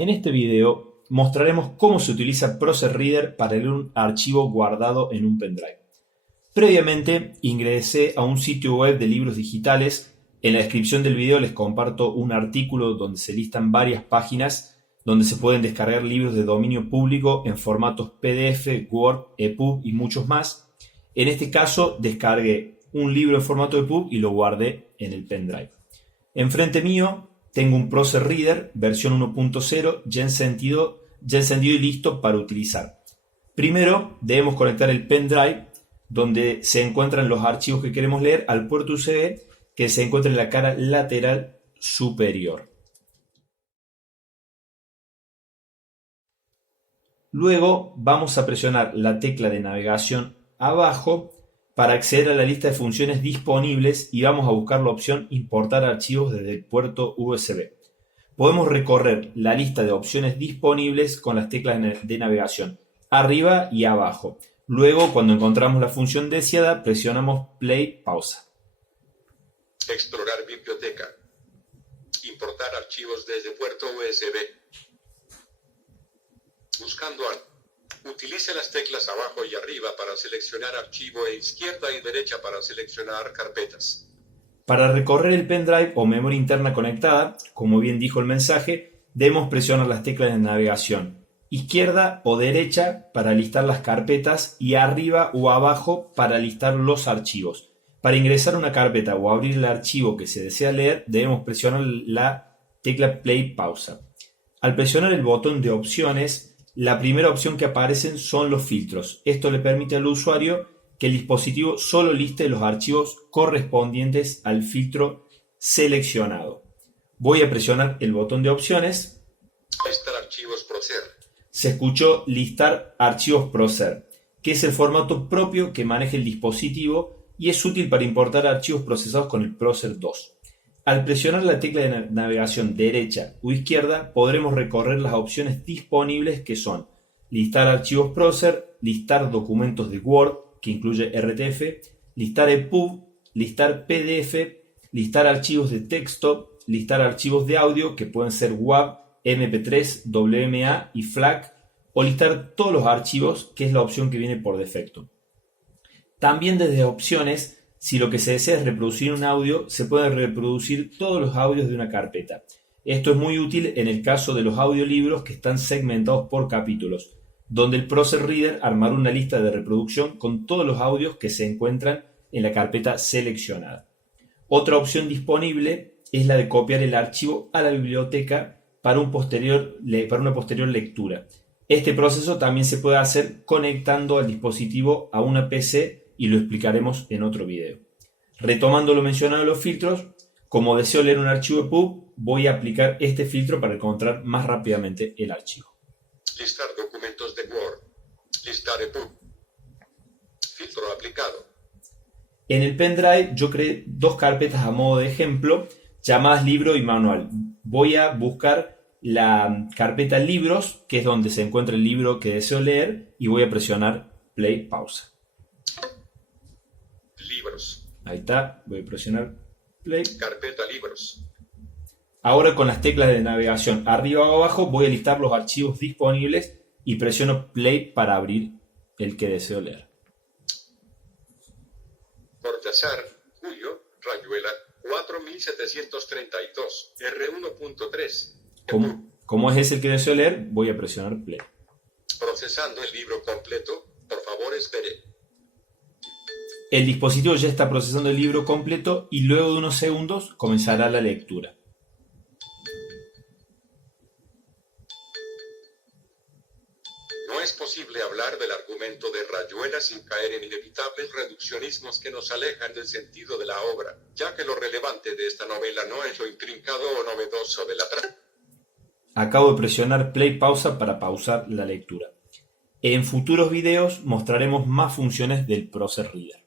En este video mostraremos cómo se utiliza ProcerReader para leer un archivo guardado en un pendrive. Previamente ingresé a un sitio web de libros digitales. En la descripción del video les comparto un artículo donde se listan varias páginas donde se pueden descargar libros de dominio público en formatos PDF, Word, EPUB y muchos más. En este caso descargué un libro en formato EPUB y lo guardé en el pendrive. Enfrente mío tengo un ProcerReader versión 1.0 ya encendido y listo para utilizar. Primero debemos conectar el pendrive donde se encuentran los archivos que queremos leer al puerto USB que se encuentra en la cara lateral superior. Luego vamos a presionar la tecla de navegación abajo para acceder a la lista de funciones disponibles y vamos a buscar la opción importar archivos desde el puerto USB. Podemos recorrer la lista de opciones disponibles con las teclas de navegación arriba y abajo. Luego, cuando encontramos la función deseada, presionamos play, pausa. Explorar biblioteca. Importar archivos desde puerto USB. Buscando utilice las teclas abajo y arriba para seleccionar archivo e izquierda y derecha para seleccionar carpetas. Para recorrer el pendrive o memoria interna conectada, como bien dijo el mensaje, debemos presionar las teclas de navegación izquierda o derecha para listar las carpetas y arriba o abajo para listar los archivos. Para ingresar a una carpeta o abrir el archivo que se desea leer, debemos presionar la tecla play pausa. Al presionar el botón de opciones, la primera opción que aparecen son los filtros. Esto le permite al usuario que el dispositivo solo liste los archivos correspondientes al filtro seleccionado. Voy a presionar el botón de opciones. Listar archivos Procer. Se escuchó listar archivos Procer, que es el formato propio que maneja el dispositivo y es útil para importar archivos procesados con el Procer 2. Al presionar la tecla de navegación derecha o izquierda podremos recorrer las opciones disponibles que son listar archivos Procer, listar documentos de Word que incluye RTF, listar EPUB, listar PDF, listar archivos de texto, listar archivos de audio que pueden ser WAV, MP3, WMA y FLAC o listar todos los archivos que es la opción que viene por defecto. También desde opciones, si lo que se desea es reproducir un audio, se pueden reproducir todos los audios de una carpeta. Esto es muy útil en el caso de los audiolibros que están segmentados por capítulos, donde el ProcerReader armará una lista de reproducción con todos los audios que se encuentran en la carpeta seleccionada. Otra opción disponible es la de copiar el archivo a la biblioteca para una posterior lectura. Este proceso también se puede hacer conectando al dispositivo a una PC y lo explicaremos en otro video. Retomando lo mencionado de los filtros, como deseo leer un archivo EPUB, voy a aplicar este filtro para encontrar más rápidamente el archivo. Listar documentos de Word. Listar EPUB. Filtro aplicado. En el pendrive yo creé dos carpetas a modo de ejemplo llamadas libro y manual. Voy a buscar la carpeta libros, que es donde se encuentra el libro que deseo leer, y voy a presionar play pausa. Libros. Ahí está, voy a presionar play. Carpeta libros. Ahora con las teclas de navegación arriba o abajo voy a listar los archivos disponibles y presiono play para abrir el que deseo leer. Cortázar, Julio, Rayuela, 4732, R1.3. Como es ese el que deseo leer, voy a presionar play. Procesando el libro completo, por favor espere. El dispositivo ya está procesando el libro completo y luego de unos segundos comenzará la lectura. No es posible hablar del argumento de Rayuela sin caer en inevitables reduccionismos que nos alejan del sentido de la obra, ya que lo relevante de esta novela no es lo intrincado o novedoso de la trama. Acabo de presionar play pausa para pausar la lectura. En futuros videos mostraremos más funciones del ProcerReader.